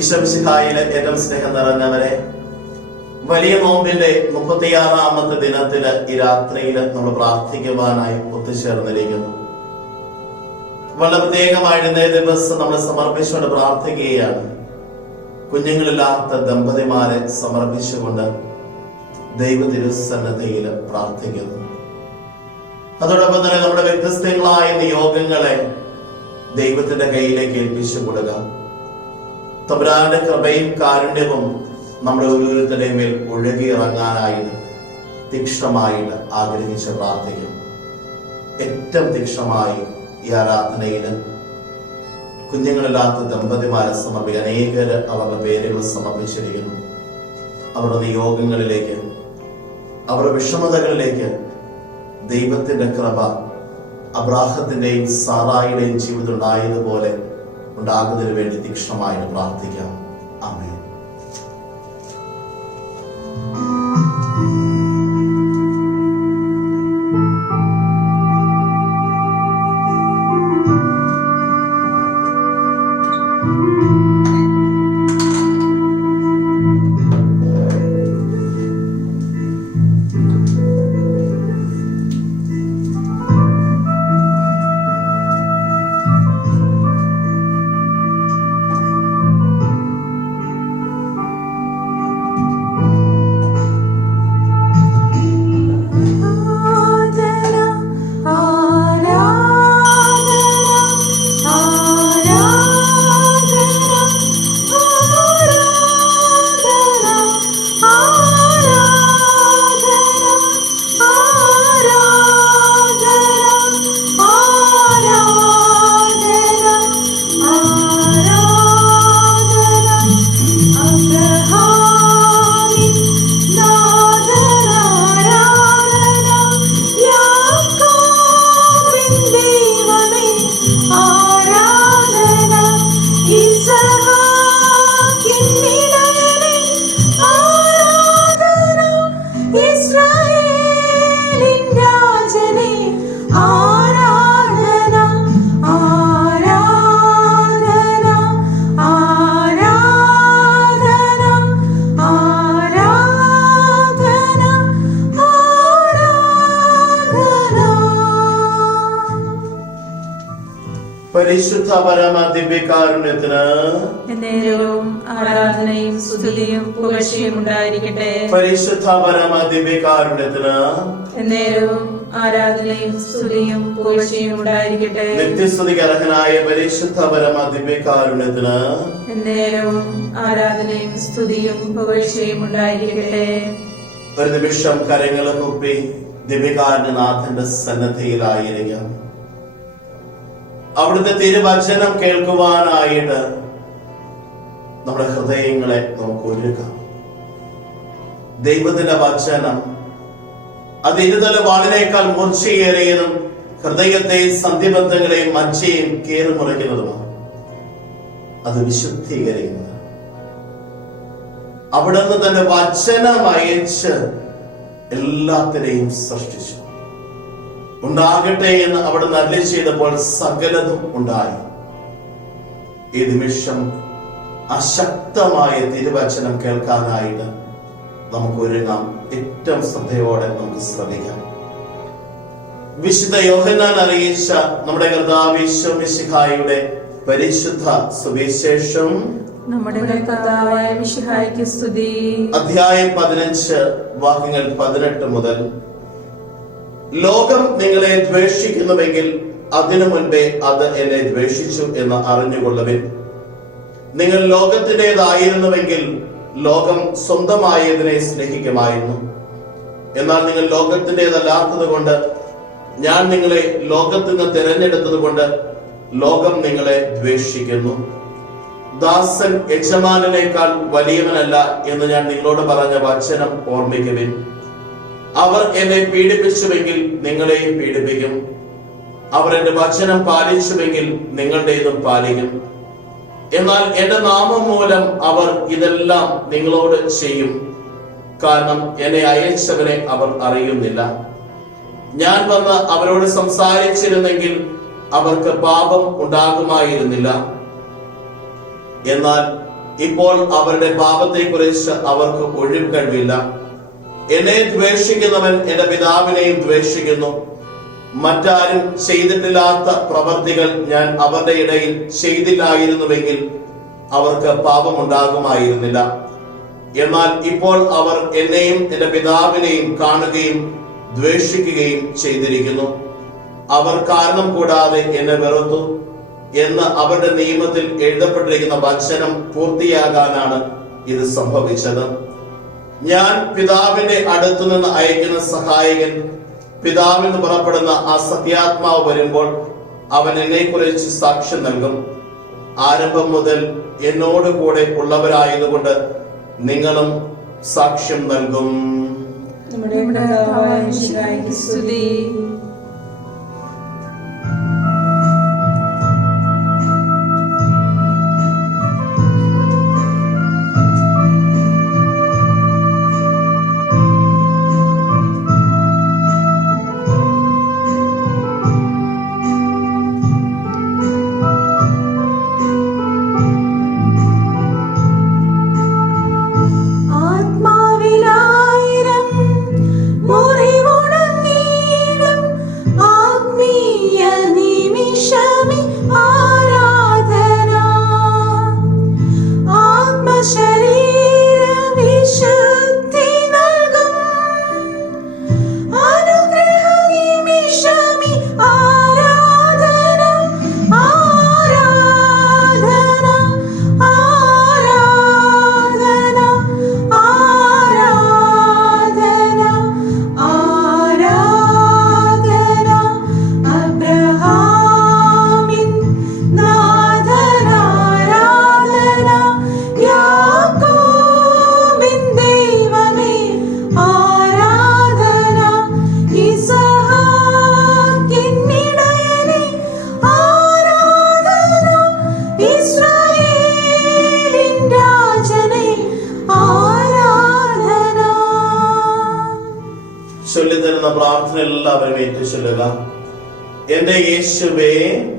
ഈശ്വംശിഹായിലെ ഏറ്റവും സ്നേഹം നിറഞ്ഞവരെ വലിയ നോമ്പിന്റെ മുപ്പത്തിയാറാമത്തെ ദിനത്തിൽ ഈ രാത്രിയിൽ നമ്മൾ പ്രാർത്ഥിക്കുവാനായി ഒത്തുചേർന്നിരിക്കുന്നു. വളരെ പ്രത്യേകമായിരുന്ന ദിവസം നമ്മൾ സമർപ്പിച്ചുകൊണ്ട് പ്രാർത്ഥിക്കുകയാണ്. കുഞ്ഞുങ്ങളില്ലാത്ത ദമ്പതിമാരെ സമർപ്പിച്ചുകൊണ്ട് ദൈവ തിരുസന്നതയിൽ പ്രാർത്ഥിക്കുന്നു. അതോടൊപ്പം തന്നെ നമ്മുടെ വ്യത്യസ്തങ്ങളായ നിയോഗങ്ങളെ ദൈവത്തിന്റെ കയ്യിലേക്ക് ഏൽപ്പിച്ചു കൊടുക്കുക തമ്പുരാന്റെ കൃപയും കാരുണ്യവും നമ്മുടെ ഓരോരുത്തരുടെ മേൽ ഒഴുകി ഇറങ്ങാനായി തീക്ഷ്ണമായിട്ട് ആഗ്രഹിച്ച് പ്രാർത്ഥിക്കും ഏറ്റവും തീക്ഷണമായി ഈ ആരാധനയിൽ കുഞ്ഞുങ്ങളില്ലാത്ത ദമ്പതിമാരെ സമർപ്പിക്കുക അനേകർ അവരുടെ പേരുകൾ സമർപ്പിച്ചിരിക്കുന്നു. അവരുടെ നിയോഗങ്ങളിലേക്ക് അവരുടെ വിഷമതകളിലേക്ക് ദൈവത്തിന്റെ കൃപ അബ്രാഹത്തിന്റെയും സാറായിയുടെയും ജീവിതം ഉണ്ടായതുപോലെ ഉണ്ടാകുന്നതിന് വേണ്ടി തീക്ഷണമായിട്ട് പ്രാർത്ഥിക്കാം. ആമേൻ. പരിശുദ്ധ ആരാധനയും സ്തുതിയും പുകഴ്ചയും ഉണ്ടായിരിക്കട്ടെ. പരിശുദ്ധ പരമ ദിവ്യകാരുണ്യത്തിന് എന്നേരവും ആരാധനയും സ്തുതിയും പുകഴ്ചയും ഉണ്ടായിരിക്കട്ടെ. നിത്യസ്തുതിക്ക് അർഹനായ പരിശുദ്ധ എന്നേരവും ആരാധനയും സ്തുതിയും പുകഴ്ചയും ഉണ്ടായിരിക്കട്ടെ. ഒരു നിമിഷം കരങ്ങൾ കുപ്പി ദിവ്യകാരുണ്യനാഥന്റെ സന്നദ്ധയിലായിരിക്കാം അവിടുത്തെ തിരുവചനം കേൾക്കുവാനായിട്ട് നമ്മുടെ ഹൃദയങ്ങളെ നമുക്ക് ഒരുക്കാം. ദൈവത്തിന്റെ വചനം അത് ഇരുതല വാളിനേക്കാൾ മൂർച്ചയേറിയതും ഹൃദയത്തെ സന്ധിബന്ധങ്ങളെയും മജ്ജയും കീറുമുറയ്ക്കുന്നതുമാണ് അത് വിശുദ്ധീകരിക്കുന്നത്. അവിടുന്ന് തന്നെ വചനം അയച്ച് എല്ലാത്തിനെയും സൃഷ്ടിച്ചു. ഉണ്ടാകട്ടെ എന്ന് അവിടെ നല്ല ചെയ്തപ്പോൾ സകലതും ഉണ്ടായി. ഈ നിമിഷം അശക്തമായ തിരുവചനം കേൾക്കാനായിട്ട് നമുക്ക് ഒരുങ്ങാം. ഏറ്റവും ശ്രദ്ധയോടെ നമുക്ക് ശ്രമിക്കാം. വിശുദ്ധ യോഹന്നാൻ അറിയിച്ച നമ്മുടെ കർത്താവിശ്വമിശിഹായുടെ പരിശുദ്ധ സുവിശേഷം. നമ്മുടെ കർത്താവായ മിശിഹായ്ക്ക് സ്തുതി. അധ്യായം പതിനഞ്ച് വാക്യങ്ങൾ പതിനെട്ട് മുതൽ ലോകം നിങ്ങളെ ദ്വേഷിക്കുന്നുവെങ്കിൽ അതിനു മുൻപേ അത് എന്നെ ദ്വേഷിച്ചു എന്ന് അറിഞ്ഞുകൊള്ളുവിൻ. നിങ്ങൾ ലോകത്തിന്റെതായിരുന്നുവെങ്കിൽ ലോകം സ്വന്തമായതിനെ സ്നേഹിക്കുമായിരുന്നു. എന്നാൽ നിങ്ങൾ ലോകത്തിന്റെതല്ലാത്തത് കൊണ്ട് ഞാൻ നിങ്ങളെ ലോകത്തിൽ നിന്ന് തിരഞ്ഞെടുത്തത് കൊണ്ട് ലോകം നിങ്ങളെ ദ്വേഷിക്കുന്നു. ദാസൻ യജമാനേക്കാൾ വലിയവനല്ല എന്ന് ഞാൻ നിങ്ങളോട് പറഞ്ഞ വചനം ഓർമ്മിക്കുവിൻ. അവർ എന്നെ പീഡിപ്പിച്ചുവെങ്കിൽ നിങ്ങളെയും പീഡിപ്പിക്കും. അവർ എന്റെ വചനം പാലിച്ചുവെങ്കിൽ നിങ്ങളുടേതും പാലിക്കും. എന്നാൽ എന്റെ നാമം മൂലം അവർ ഇതെല്ലാം നിങ്ങളോട് ചെയ്യും. കാരണം എന്നെ അയച്ചവനെ അവർ അറിയുന്നില്ല. ഞാൻ വന്ന് അവരോട് സംസാരിച്ചിരുന്നെങ്കിൽ അവർക്ക് പാപം ഉണ്ടാകുമായിരുന്നില്ല. എന്നാൽ ഇപ്പോൾ അവരുടെ പാപത്തെക്കുറിച്ച് അവർക്ക് ഒഴിവ് കഴിവില്ല. എന്നെ ദ്വേഷിക്കുന്നവൻ എന്റെ പിതാവിനെയും ദ്വേഷിക്കുന്നു. മറ്റാരും ചെയ്തിട്ടില്ലാത്ത പ്രവർത്തികൾ ഞാൻ അവരുടെ ഇടയിൽ ചെയ്തില്ലായിരുന്നുവെങ്കിൽ അവർക്ക് പാപമുണ്ടാകുമായിരുന്നില്ല. എന്നാൽ ഇപ്പോൾ അവർ എന്നെയും എന്റെ പിതാവിനെയും കാണുകയും ദ്വേഷിക്കുകയും ചെയ്തിരിക്കുന്നു. അവർ കാരണം കൂടാതെ എന്നെ വെറുത്തു എന്ന് അവരുടെ നിയമത്തിൽ എഴുതപ്പെട്ടിരിക്കുന്ന വചനം പൂർത്തിയാകാനാണ് ഇത് സംഭവിച്ചത്. ഞാൻ പിതാവിന്റെ അടുത്തു നിന്ന് അയക്കുന്ന സഹായകൻ പിതാവിൽ പുറപ്പെടുന്ന ആ സത്യാത്മാവ് വരുമ്പോൾ അവൻ എന്നെ കുറിച്ച് സാക്ഷ്യം നൽകും. ആരംഭം മുതൽ എന്നോട് കൂടെ ഉള്ളവരായതുകൊണ്ട് നിങ്ങളും സാക്ഷ്യം നൽകും. നമ്മുടെ പ്രാർത്ഥന എല്ലാവരും ഏറ്റു ചൊല്ലുക എന്റെ യേശുവേ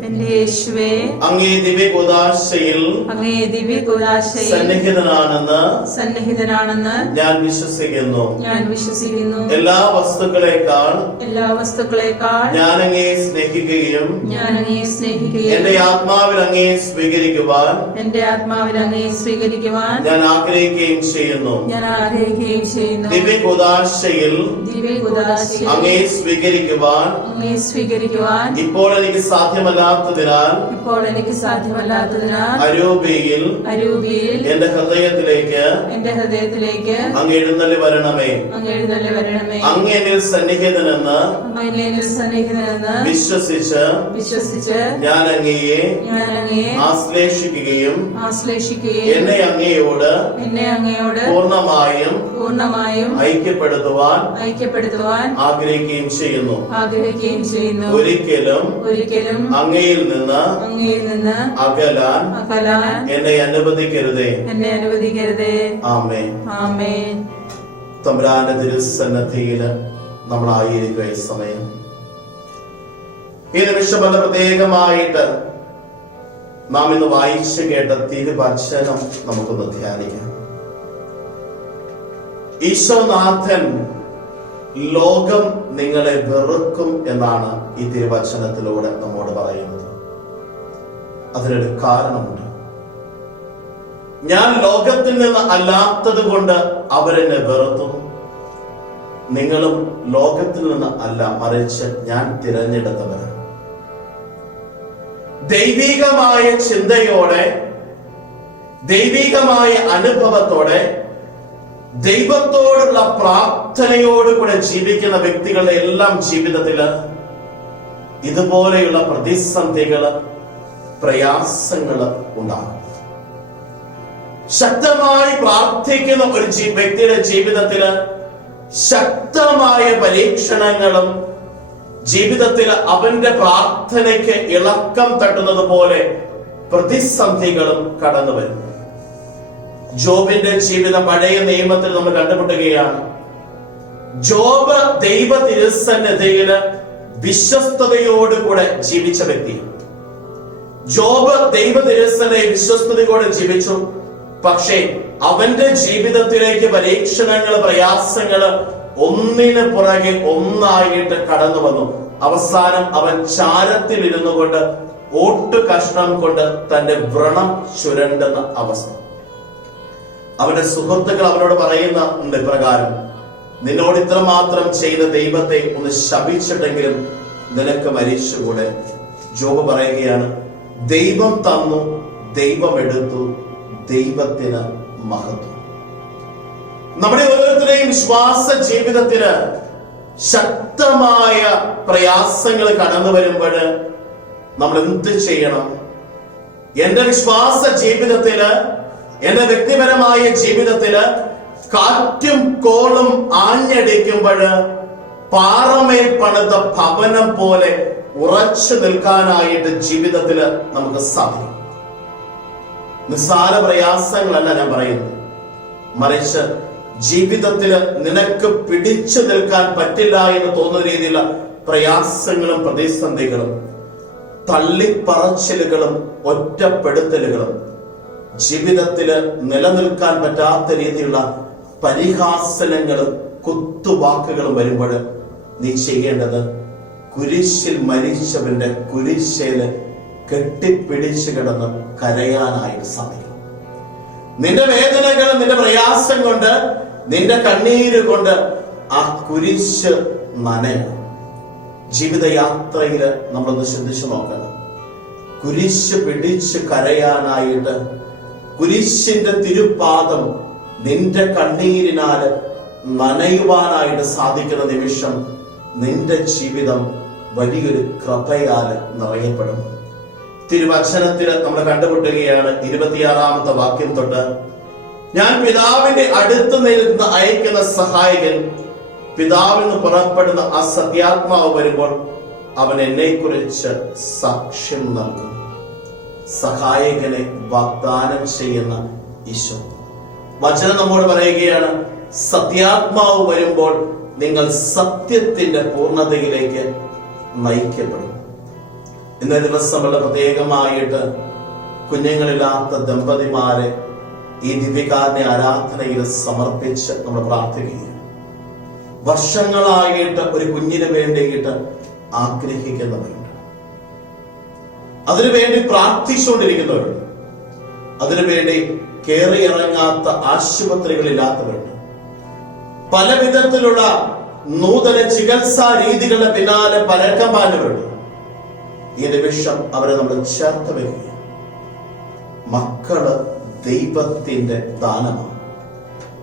എന്റെ യേശുവേ അങ്ങേ ദിവ്യ ഗോദാശയിൽ അങ്ങേ ദിവ്യ ഗോദാശയിൽ സന്നിഹിതനാണെന്ന് സന്നിഹിതനാണെന്ന് ഞാൻ വിശ്വസിക്കുന്നു. ഞാൻ വിശ്വസിക്കുന്നു. എല്ലാ വസ്തുക്കളെക്കാൾ എല്ലാ വസ്തുക്കളെക്കാൾ ഞാൻ അങ്ങേ സ്നേഹിക്കുകയും ഞാൻ അങ്ങയെ സ്നേഹിക്കുകയും എന്റെ ആത്മാവിൽ അങ്ങേ സ്വീകരിക്കുവാൻ എന്റെ ആത്മാവിൽ അങ്ങയെ സ്വീകരിക്കുവാൻ ഞാൻ ആഗ്രഹിക്കുകയും ചെയ്യുന്നു. ഞാൻ ആഗ്രഹിക്കുകയും ചെയ്യുന്നു. ദിവ്യ ഗോദാശയിൽ ദിവ്യ ഗോദാശയിൽ അങ്ങേ സ്വീകരിക്കുവാൻ അങ്ങയെ സ്വീകരിക്കുവാൻ ഇപ്പോൾ എനിക്ക് സാധ്യമല്ലാത്തതിനാൽ ഇപ്പോൾ എനിക്ക് സാധ്യമല്ലാത്തതിനാൽ അരൂപിയിൽ അരൂപിയിൽ എന്റെ ഹൃദയത്തിലേക്ക് എന്റെ ഹൃദയത്തിലേക്ക് അങ്ങ് എഴുന്നള്ളി വരണമേ. അങ്ങ് എഴുന്നള്ളി വരണമേ. അങ്ങ് എന്നിൽ സന്നിഹിതനെന്ന് അങ്ങ് സന്നിഹിതനെന്ന് വിശ്വസിച്ച് വിശ്വസിച്ച് ഞാൻ അങ്ങയെ ഞാൻ അങ്ങയെ ആശ്ലേഷിക്കുകയും ആശ്ലേഷിക്കുകയും എന്നെ അങ്ങയോട് എന്നെ അങ്ങയോട് പൂർണമായും പൂർണമായും ഐക്യപ്പെടുത്തുവാൻ ഐക്യപ്പെടുത്തുവാൻ ആഗ്രഹിക്കുകയും ചെയ്യുന്നു. ആഗ്രഹിക്കുകയും ചെയ്യുന്നു. ഒരിക്കലും ഒരിക്കലും അങ്ങയിൽ നിന്ന് അങ്ങയിൽ നിന്ന് അകലാൻ അകലാൻ എന്നെ അനുവദിക്കരുതേ. എന്നെ അനുവദിക്കരുതേ. ആമേ ആമേ തമ്പ്രാന്റെ തിരുസന്നദ്ധിയിൽ നമ്മളായിരിക്കുക ഈ സമയം. ഈ നിമിഷം അത് പ്രത്യേകമായിട്ട് നാം ഇന്ന് വായിച്ചു കേട്ട തിരുവചനം നമുക്കൊന്ന് ധ്യാനിക്കാം. ഈശോനാഥൻ ലോകം നിങ്ങളെ വെറുക്കും എന്നാണ് ഈ തിരുവചനത്തിലൂടെ നമ്മോട് പറയുന്നത്. അതിനൊരു കാരണമുണ്ട്. ഞാൻ ലോകത്തിൽ നിന്ന് അല്ലാത്തത് കൊണ്ട് അവരെന്നെ വെറുത്തു നിങ്ങളും ലോകത്തിൽ നിന്ന് അല്ല മറിച്ച് ഞാൻ തിരഞ്ഞെടുത്തവരാണ്. ദൈവികമായ ചിന്തയോടെ ദൈവികമായ അനുഭവത്തോടെ ദൈവത്തോടുള്ള പ്രാർത്ഥനയോടുകൂടെ ജീവിക്കുന്ന വ്യക്തികളുടെ എല്ലാം ജീവിതത്തിൽ ഇതുപോലെയുള്ള പ്രതിസന്ധികൾ പ്രയാസങ്ങൾ ഉണ്ടാകും. ശക്തമായി പ്രാർത്ഥിക്കുന്ന ഒരു വ്യക്തിയുടെ ജീവിതത്തിൽ ശക്തമായ പരീക്ഷണങ്ങളും ജീവിതത്തിൽ അവന്റെ പ്രാർത്ഥനയ്ക്ക് ഇളക്കം തട്ടുന്നത് പോലെ പ്രതിസന്ധികളും കടന്നു വരും ജോബിന്റെ ജീവിതം പഴയ നിയമത്തിൽ നമ്മൾ കണ്ടുമുട്ടുകയാണ്. ജോബ് ദൈവ തിരുസന്നിധിയിൽ വിശ്വസ്തയോടുകൂടെ ജീവിച്ച വ്യക്തി. ജോബ് ദൈവ തിരുസനെ വിശ്വസ്തയോടെ ജീവിച്ചു. പക്ഷേ അവന്റെ ജീവിതത്തിലേക്ക് പരീക്ഷണങ്ങൾ പ്രയാസങ്ങൾ ഒന്നിന് പുറകെ ഒന്നായിട്ട് കടന്നു വന്നു. അവസാനം അവൻ ചാരത്തിൽ ഇരുന്നു കൊണ്ട് ഓട്ടു കഷ്ണം കൊണ്ട് തന്റെ വ്രണം ചുരണ്ടുന്ന അവസ്ഥ. അവന്റെ സുഹൃത്തുക്കൾ അവനോട് പറയുന്ന പ്രകാരം നിന്നോട് ഇത്രമാത്രം ചെയ്ത ദൈവത്തെ ഒന്ന് ശപിച്ചിട്ടെങ്കിലും നിനക്ക് മരിച്ചുകൂടെ? ജോബ് പറയുകയാണ് ദൈവം തന്നു ദൈവം എടുത്തു ദൈവത്തിന് മഹത്വം. നമ്മുടെ ഓരോരുത്തരുടെയും വിശ്വാസ ജീവിതത്തിന് ശക്തമായ പ്രയാസങ്ങൾ കടന്നു വരുമ്പോൾ നമ്മൾ എന്ത് ചെയ്യണം? എന്റെ വിശ്വാസ ജീവിതത്തിൽ എന്റെ വ്യക്തിപരമായ ജീവിതത്തിൽ കാറ്റും കോളും ആഞ്ഞടിക്കുമ്പോൾ പാറമേൽ പണിത ഭവനം പോലെ ഉറച്ചു നിൽക്കാനായിട്ട് ജീവിതത്തിൽ നമുക്ക് സാധിക്കും. നിസ്സാര പ്രയാസങ്ങളല്ല ഞാൻ പറയുന്നത്. മറിച്ച് ജീവിതത്തിൽ നിനക്ക് പിടിച്ചു നിൽക്കാൻ പറ്റില്ല എന്ന് തോന്നുന്ന രീതിയിലുള്ള പ്രയാസങ്ങളും പ്രതിസന്ധികളും തള്ളിപ്പറച്ചിലുകളും ഒറ്റപ്പെടുത്തലുകളും ജീവിതത്തിൽ നിലനിൽക്കാൻ പറ്റാത്ത രീതിയിലുള്ള പരിഹാസനങ്ങളും കുത്തുവാക്കുകളും വരുമ്പോൾ നീ ചെയ്യേണ്ടത് കുരിശിൽ മരിച്ചവന്റെ കുരിശയിൽ കെട്ടിപ്പിടിച്ചു കിടന്ന് കരയാനായിട്ട് സമയം നിന്റെ വേദനകൾ നിന്റെ പ്രയാസം കൊണ്ട് നിന്റെ കണ്ണീര് കൊണ്ട് ആ കുരിശ് നനയണം. ജീവിതയാത്രയിൽ നമ്മളൊന്ന് ശ്രദ്ധിച്ചു നോക്കണം. കുരിശ് പിടിച്ച് കരയാനായിട്ട് കുരിശിന്റെ തിരുപാദം നിന്റെ കണ്ണീരിനാൽ നനയുവാനായിട്ട് സാധിക്കുന്ന നിമിഷം നിന്റെ ജീവിതം വലിയൊരു കൃപയാൽ നിറയപ്പെടും. തിരുവചനത്തിൽ നമ്മൾ കണ്ടുമുട്ടുകയാണ് ഇരുപത്തിയാറാമത്തെ വാക്യം തൊട്ട്. ഞാൻ പിതാവിന്റെ അടുത്ത് നിന്ന് അയക്കുന്ന സഹായകൻ പിതാവിന് പുറപ്പെടുന്ന ആ സത്യാത്മാവ് വരുമ്പോൾ അവൻ എന്നെ കുറിച്ച് സാക്ഷ്യം നൽകും. സഹായകനെ വാഗ്ദാനം ചെയ്യുന്ന ഈശോ. വചനം നമ്മോട് പറയുകയാണ് സത്യാത്മാവ് വരുമ്പോൾ നിങ്ങൾ സത്യത്തിന്റെ പൂർണതയിലേക്ക് നയിക്കപ്പെടും. ഇന്ന ദിവസം വളരെ പ്രത്യേകമായിട്ട് കുഞ്ഞുങ്ങളില്ലാത്ത ദമ്പതിമാരെ ഈ ദിവ്യകാരനെ ആരാധനയിൽ സമർപ്പിച്ച് നമ്മൾ പ്രാർത്ഥിക്കുകയാണ്. വർഷങ്ങളായിട്ട് ഒരു കുഞ്ഞിന് വേണ്ടിയിട്ട് ആഗ്രഹിക്കുന്നവരുണ്ട് അതിനുവേണ്ടി പ്രാർത്ഥിച്ചുകൊണ്ടിരിക്കുന്നവരുണ്ട് അതിനുവേണ്ടി കയറിയിറങ്ങാത്ത ആശുപത്രികളില്ലാത്തവരുണ്ട്. പല വിധത്തിലുള്ള നൂതന ചികിത്സാ രീതികളുടെ പിന്നാലെ പരക്കമാനവരുണ്ട് ഈ നിമിഷം അവരെ നമ്മൾ ചേർത്ത് വരിക മക്കൾ ദൈവത്തിന്റെ ദാനമാണ്.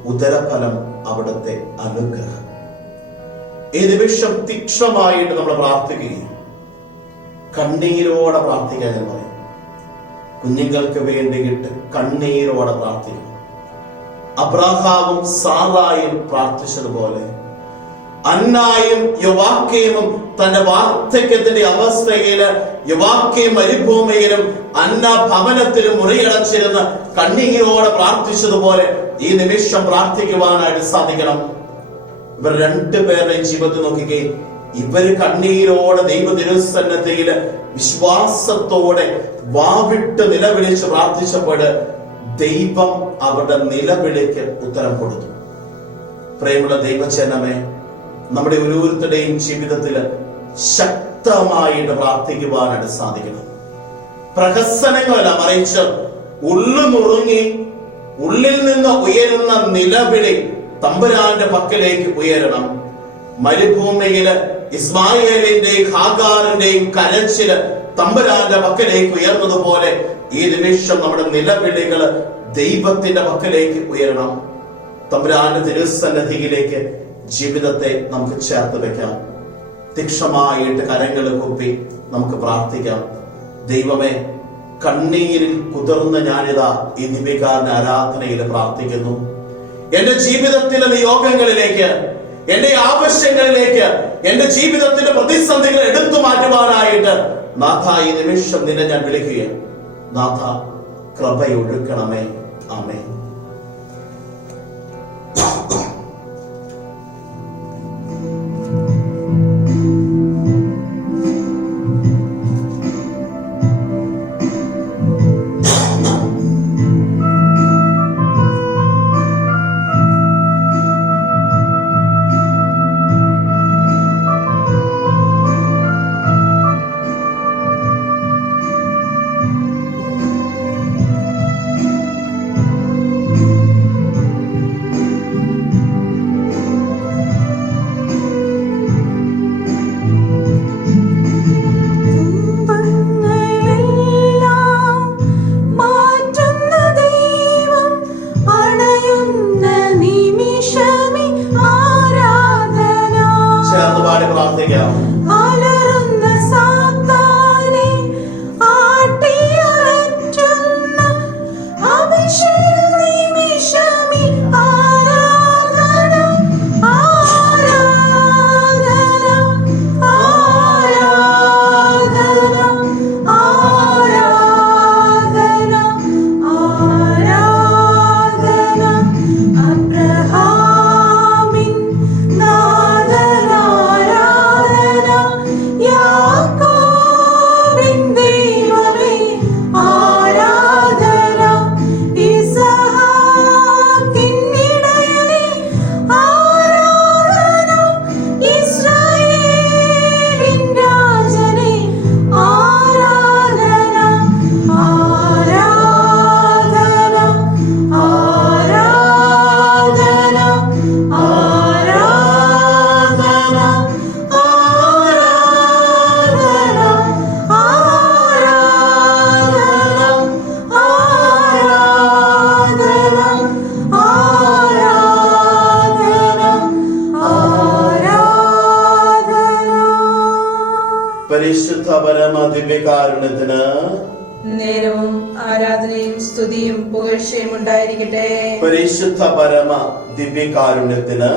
ഉദരഫലം അവിടുത്തെ അനുഗ്രഹം. ഈ നിമിഷം തീക്ഷണമായിട്ട് നമ്മൾ പ്രാർത്ഥിക്കുകയും കണ്ണീരോടെ പ്രാർത്ഥിക്കാൻ ഞാൻ പറയും. കുഞ്ഞുങ്ങൾക്ക് വേണ്ടിയിട്ട് കണ്ണീരോടെ പ്രാർത്ഥിക്കണം അബ്രഹാവും സാറായും പ്രാർത്ഥിച്ചതുപോലെ അന്നായും യുവാക്കയും തന്റെ വാർദ്ധക്യത്തിന്റെ അവസ്ഥയിൽ യുവാക്കയും മരുഭൂമിയിലും അന്ന ഭവനത്തിലും മുറിയടച്ചിരുന്ന് കണ്ണീരോടെ പ്രാർത്ഥിച്ചതുപോലെ ഈ നിമിഷം പ്രാർത്ഥിക്കുവാനായിട്ട് സാധിക്കണം. ഇവർ രണ്ടുപേരുടെയും ജീവിതത്തിൽ നോക്കിക്കേ ഇവർ കണ്ണീരോടെ ദൈവ തിരുസന്നതയിൽ വിശ്വാസത്തോടെ വാവിട്ട് നിലവിളിച്ച് പ്രാർത്ഥിച്ചപ്പോൾ ദൈവം അവരുടെ നിലവിളിക്ക് ഉത്തരം കൊടുത്തു. പ്രേമുള്ള ദൈവചനമേ നമ്മുടെ ഓരോരുത്തരുടെയും ജീവിതത്തിൽ ശക്തമായിട്ട് പ്രാർത്ഥിക്കുവാനായിട്ട് സാധിക്കണം പ്രഹസനങ്ങളല്ല മറിച്ച് ഉള്ളു നുറുങ്ങി ഉള്ളിൽ നിന്ന് ഉയരുന്ന നിലവിളി തമ്പുരാന്റെ പക്കലേക്ക് ഉയരണം. മരുഭൂമിയിൽ ഇസ്മായേലിന്റെയും ഹാഗാറിന്റെയും കരച്ചിൽ തമ്പുരാന്റെ പക്കലേക്ക് ഉയർന്നതുപോലെ ഈ നിമിഷം നമ്മുടെ നിലവിളികൾ ദൈവത്തിന്റെ പക്കലേക്ക് ഉയരണം. തമ്പുരാന്റെ തിരുസന്നധിയിലേക്ക് ജീവിതത്തെ നമുക്ക് ചേർത്ത് വെക്കാം. തീക്ഷമായിട്ട് കരങ്ങൾ കുപ്പി നമുക്ക് പ്രാർത്ഥിക്കാം. ദൈവമേ കണ്ണീരിൽ കുതിർന്ന ഞാനിതാ ഈ ദിവ്യകാരന്റെ ആരാധനയിൽ പ്രാർത്ഥിക്കുന്നു. എന്റെ ജീവിതത്തിലെ നിയോഗങ്ങളിലേക്ക് എന്റെ ആവശ്യങ്ങളിലേക്ക് എന്റെ ജീവിതത്തിന്റെ പ്രതിസന്ധികൾ എടുത്തു മാറ്റുവാനായിട്ട് നാഥ ഈ നിമിഷം നിന്നെ ഞാൻ വിളിക്കുകയാണ്. നാഥ കൃപയൊഴുക്കണമേ. ആമേ പരമ ദിവ്യകാരുണ്യത്തിന്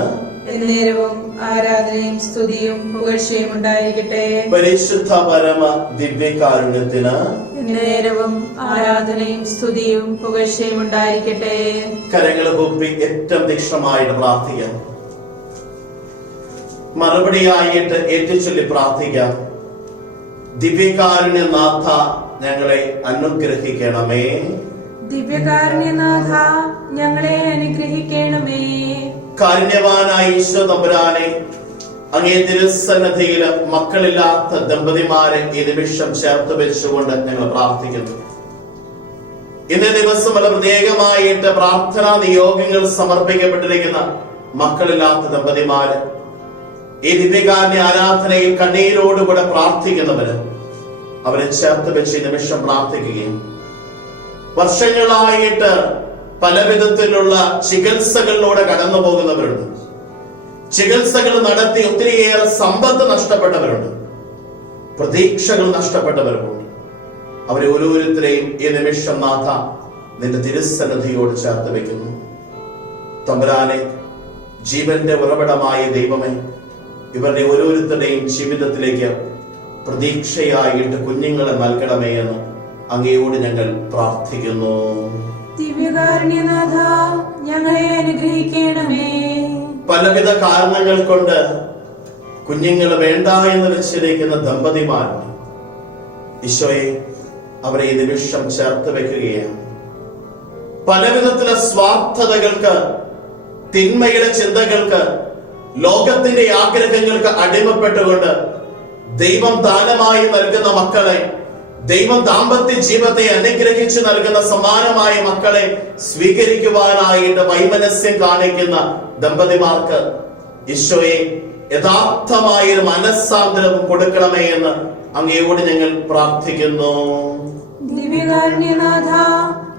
എന്നേരവും ആരാധനയും സ്തുതിയും പുകഴ്ചയും ഉണ്ടായിരിക്കട്ടെ. പരിശുദ്ധ പരമ ദിവ്യകാരുണ്യത്തിന് എന്നേരവും ആരാധനയും സ്തുതിയും പുകഴ്ചയും ഉണ്ടായിരിക്കട്ടെ. കരങ്ങൾ കൂപ്പി ഏറ്റവും തീക്ഷണമായിട്ട് പ്രാർത്ഥിക്കാം. മറുപടിയായിട്ട് ഏറ്റുചൊല്ലി പ്രാർത്ഥിക്കാം. ദിവ്യകാരുണ്യ നാഥ ഞങ്ങളെ അനുഗ്രഹിക്കണമേ. ദിവ്യകാരുണ്യനാഥ ഞങ്ങളെ അനുഗ്രഹിക്കണമേ. കാരുണ്യവാനായ ഈശോ തമ്പുരാനെ അങ്ങേ തിരുസന്നദ്ധയിൽ മക്കളില്ലാത്ത ദമ്പതിമാരെ ഈ നിമിഷം ചേർത്ത് വെച്ചുകൊണ്ട് ഞങ്ങൾ പ്രാർത്ഥിക്കുന്നു. ഇന്നേ ദിവസം വളരെ പ്രത്യേകമായിട്ട് പ്രാർത്ഥനാ നിയോഗങ്ങൾ സമർപ്പിക്കപ്പെട്ടിരിക്കുന്ന മക്കളില്ലാത്ത ദമ്പതിമാര് ഈ ദിവ്യകാരുണ്യ ആരാധനയിൽ കണ്ണീരോടുകൂടെ പ്രാർത്ഥിക്കുന്നവര് അവരെ ചേർത്ത് വെച്ച് ഈ നിമിഷം പ്രാർത്ഥിക്കുകയും വർഷങ്ങളായിട്ട് പല വിധത്തിലുള്ള ചികിത്സകളിലൂടെ കടന്നു പോകുന്നവരുണ്ട്. ചികിത്സകൾ നടത്തി ഒത്തിരിയേറെ സമ്പത്ത് നഷ്ടപ്പെട്ടവരുണ്ട്. പ്രതീക്ഷകൾ നഷ്ടപ്പെട്ടവരുമുണ്ട്. അവരെ ഓരോരുത്തരെയും ഈ നിമിഷം നാഥ നിന്റെ തിരുസന്നധിയോട് ചേർത്ത് വെക്കുന്നു തമ്പുരാനെ ജീവന്റെ ഉറവിടമായ ദൈവമേ ഇവരുടെ ഓരോരുത്തരുടെയും ജീവിതത്തിലേക്ക് പ്രതീക്ഷയായിട്ട് കുഞ്ഞുങ്ങളെ നൽകണമേ എന്ന് അങ്ങയോട് ഞങ്ങൾ പ്രാർത്ഥിക്കുന്നു. ദിവ്യകാരുണ്യനാഥ ഞങ്ങളെ അനുഗ്രഹിക്കണമേ. പലവിധ കാരണങ്ങൾ കൊണ്ട് കുഞ്ഞുങ്ങൾ വേണ്ട എന്ന് വെച്ചിരിക്കുന്ന ദമ്പതിമാർ ഈശോയെ അവരെ ഈ നിമിഷം ചേർത്ത് വെക്കുകയാണ്. പലവിധത്തിലെ സ്വാർത്ഥതകൾക്ക് തിന്മയുടെ ചിന്തകൾക്ക് ലോകത്തിന്റെ ആഗ്രഹങ്ങൾക്ക് അടിമപ്പെട്ടുകൊണ്ട് ദൈവം ദാനമായി നൽകുന്ന മക്കളെ ദൈവം ദാമ്പത്യ ജീവിതത്തെ അനുഗ്രഹിച്ചു നൽകുന്ന സമാനമായ മക്കളെ സ്വീകരിക്കുവാനായിട്ട് വൈമനസ്യം കാണിക്കുന്ന ദമ്പതിമാർക്ക് ഈശോയെ യഥാർത്ഥമായ ഒരു മനസ്സാന്തരം കൊടുക്കണമേ എന്ന് അങ്ങയോട് ഞങ്ങൾ പ്രാർത്ഥിക്കുന്നു.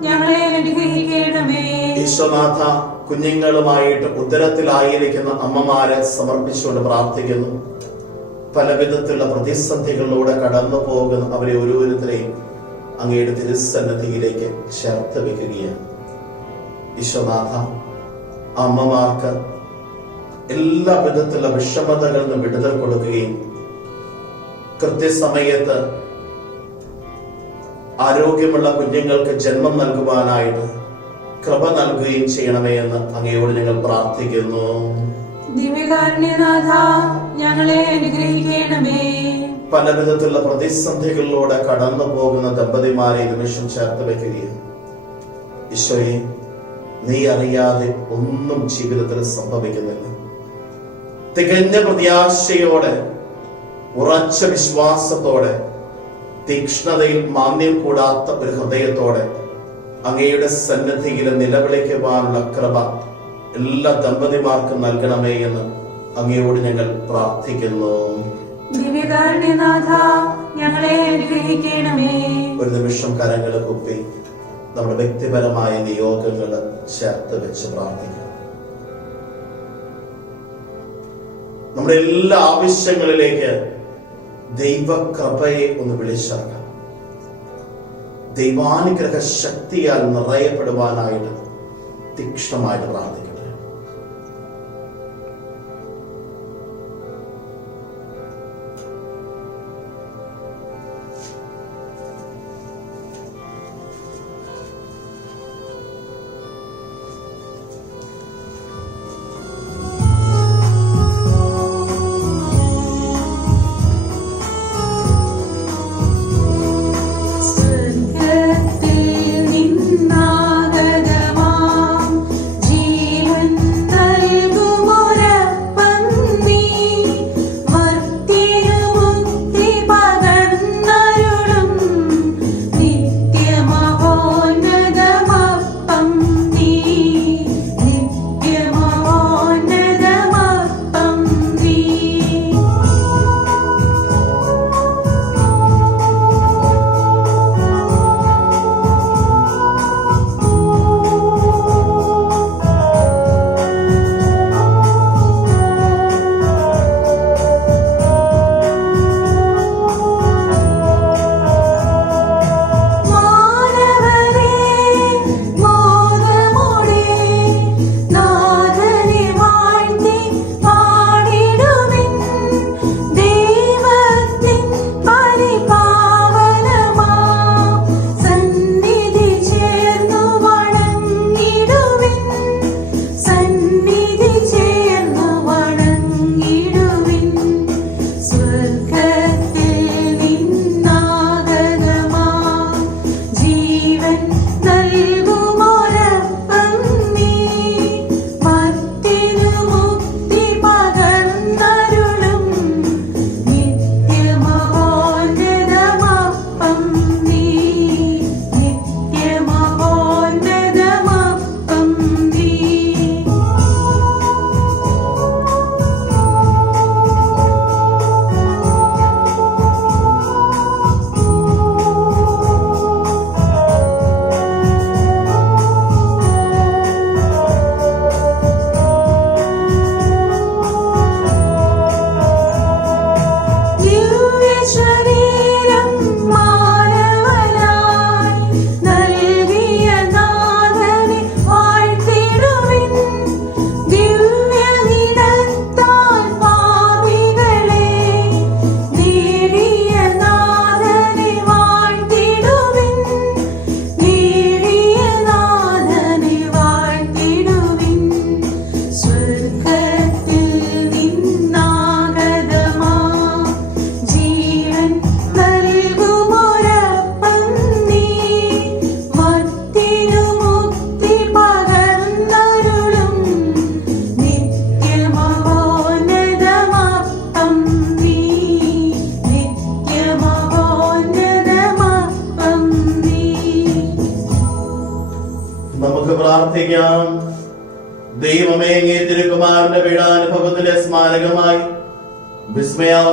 ഞങ്ങളെ അനുഗ്രഹിക്കണമേ. ഈശ്വനാഥ കുഞ്ഞുങ്ങളുമായിട്ട് ഉദരത്തിലായിരിക്കുന്ന അമ്മമാരെ സമർപ്പിച്ചുകൊണ്ട് പ്രാർത്ഥിക്കുന്നു. പല വിധത്തിലുള്ള പ്രതിസന്ധികളിലൂടെ കടന്നു പോകുന്ന അവരെ ഓരോരുത്തരെയും അങ്ങയുടെ തിരുസന്നദ്ധിയിലേക്ക് ചേർത്ത് വെക്കുകയാണ് വിശ്വനാഥ അമ്മമാർക്ക് എല്ലാ വിധത്തിലുള്ള വിഷമതകളിൽ നിന്ന് വിടുതൽ കൊടുക്കുകയും കൃത്യസമയത്ത് ആരോഗ്യമുള്ള കുഞ്ഞുങ്ങൾക്ക് ജന്മം നൽകുവാനായിട്ട് കൃപ നൽകുകയും ചെയ്യണമേ എന്ന് അങ്ങയോട് ഞങ്ങൾ പ്രാർത്ഥിക്കുന്നു. ഞങ്ങളെ പല വിധത്തിലുള്ള പ്രതിസന്ധികളിലൂടെ കടന്നു പോകുന്ന ദമ്പതിമാരെ നിമിഷം ചേർത്ത് വെക്കുകയാണ് ഈശോയെ നീ അറിയാതെ ഒന്നും ജീവിതത്തിൽ സംഭവിക്കുന്നില്ല. തികഞ്ഞ പ്രത്യാശയോടെ ഉറച്ച വിശ്വാസത്തോടെ തീക്ഷ്ണതയിൽ മാന്യം കൂടാത്ത ഒരു ഹൃദയത്തോടെ അങ്ങയുടെ സന്നദ്ധിയിൽ നിലവിളിക്കുവാനുള്ള കൃപ എല്ലാ ദമ്പതിമാർക്കും നൽകണമേ എന്ന് അങ്ങയോട് ഞങ്ങൾ പ്രാർത്ഥിക്കുന്നു. ഞങ്ങളെ ഒരു നിമിഷം കരങ്ങൾ കുപ്പി നമ്മുടെ വ്യക്തിപരമായ നിയോഗങ്ങൾ ചേർത്ത് വെച്ച് പ്രാർത്ഥിക്കുന്നു നമ്മുടെ എല്ലാ ആവശ്യങ്ങളിലേക്ക് ദൈവകൃപയെ ഒന്ന് വിളിച്ചിറക്കാം. ദൈവാനുഗ്രഹ ശക്തിയാൽ നിറയപ്പെടുവാനായിട്ട് തീക്ഷ്ണമായിട്ട് പ്രാർത്ഥിക്കും.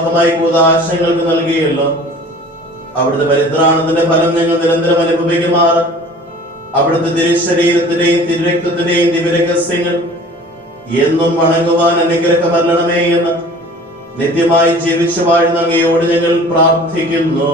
സമൃദ്ധമായി കൂതാശ ഞങ്ങൾക്ക് നൽകിയല്ലോ. അവിടുത്തെ പരിത്രാണത്തിന്റെ ഫലം ഞങ്ങൾ നിരന്തരം അനുഭവിക്കുമാർ. അവിടുത്തെ തിരുശരീരത്തിന്റെയും തിരുരക്തത്തിന്റെയും ദിവ്യരഹസ്യങ്ങൾ എന്നും വണങ്ങുവാൻ അനുഗ്രഹമല്ലണമേ എന്ന് നിത്യമായി ജീവിച്ചു വാഴുന്നങ്ങയോട് ഞങ്ങൾ പ്രാർത്ഥിക്കുന്നു.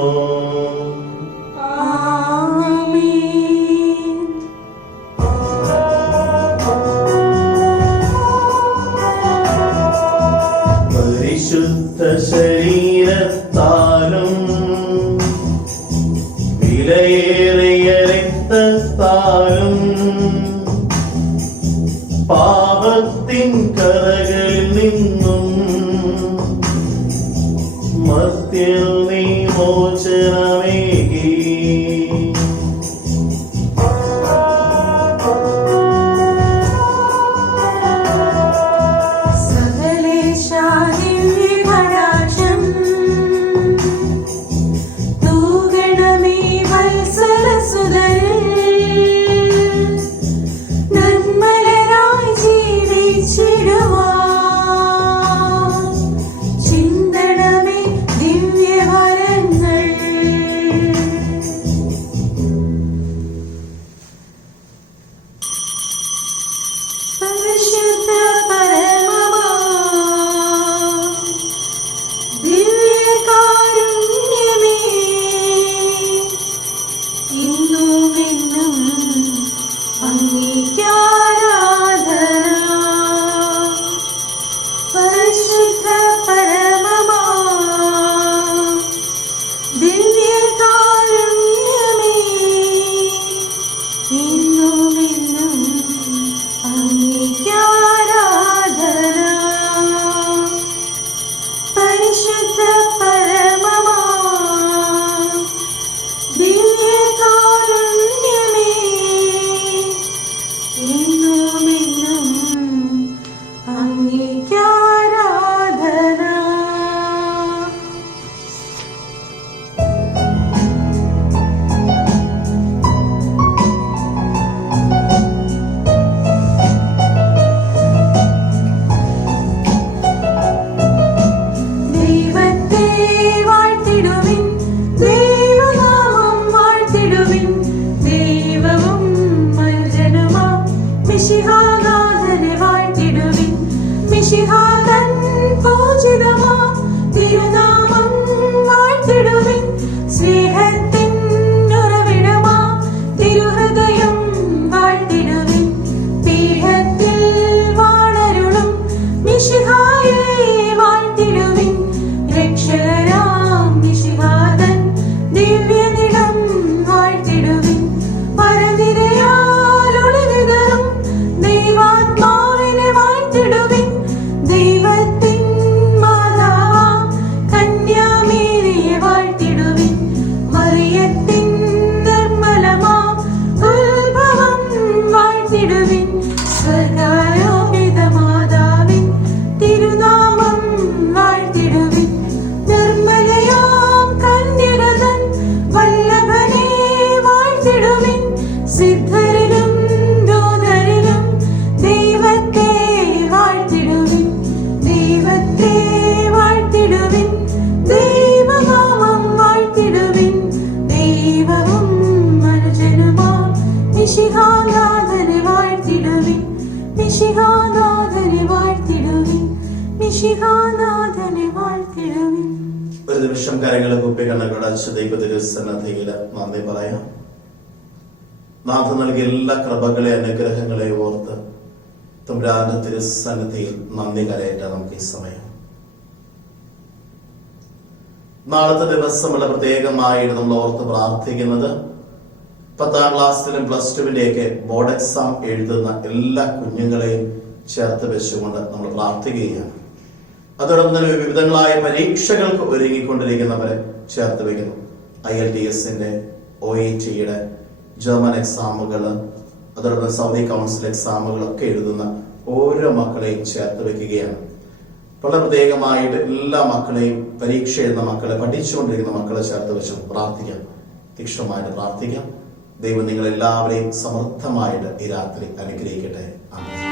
നാഥ നൽകിയ എല്ലാ കൃപകളെ അനുഗ്രഹങ്ങളെ ഓർത്ത് തമ്പുരാന്റെ തിരുസന്നിധിയിൽ നന്ദി കരയേറ്റ നമുക്ക് ഈ സമയം. നാളത്തെ ദിവസം വളരെ പ്രത്യേകമായിട്ട് നമ്മൾ ഓർത്ത് പ്രാർത്ഥിക്കുന്നത് പത്താം ക്ലാസ്സിലും പ്ലസ് ടുവിന്റെയൊക്കെ ബോർഡ് എക്സാം എഴുതുന്ന എല്ലാ കുഞ്ഞുങ്ങളെയും ചേർത്ത് വെച്ചുകൊണ്ട് നമ്മൾ പ്രാർത്ഥിക്കുകയാണ്. അതോടൊപ്പം തന്നെ വിവിധങ്ങളായ പരീക്ഷകൾക്ക് ഒരുങ്ങിക്കൊണ്ടിരിക്കുന്നവരെ ചേർത്ത് വയ്ക്കുന്നു ഐ എൽ ടി എസിന്റെ ഒ ഇ ടിയുടെ ജർമ്മൻ എക്സാമുകൾ അതോടൊപ്പം സൗദി കൗൺസിൽ എക്സാമുകളൊക്കെ എഴുതുന്ന ഓരോ മക്കളെയും ചേർത്ത് വെക്കുകയാണ്. വളരെ പ്രത്യേകമായിട്ട് എല്ലാ മക്കളെയും പരീക്ഷ എഴുതുന്ന മക്കളെ പഠിച്ചുകൊണ്ടിരിക്കുന്ന മക്കളെ ചേർത്ത് വെച്ച് പ്രാർത്ഥിക്കാം. തീക്ഷണമായിട്ട് പ്രാർത്ഥിക്കാം. ദൈവം നിങ്ങൾ എല്ലാവരെയും സമർത്ഥമായിട്ട് ഈ രാത്രി അനുഗ്രഹിക്കട്ടെ. ആമേൻ.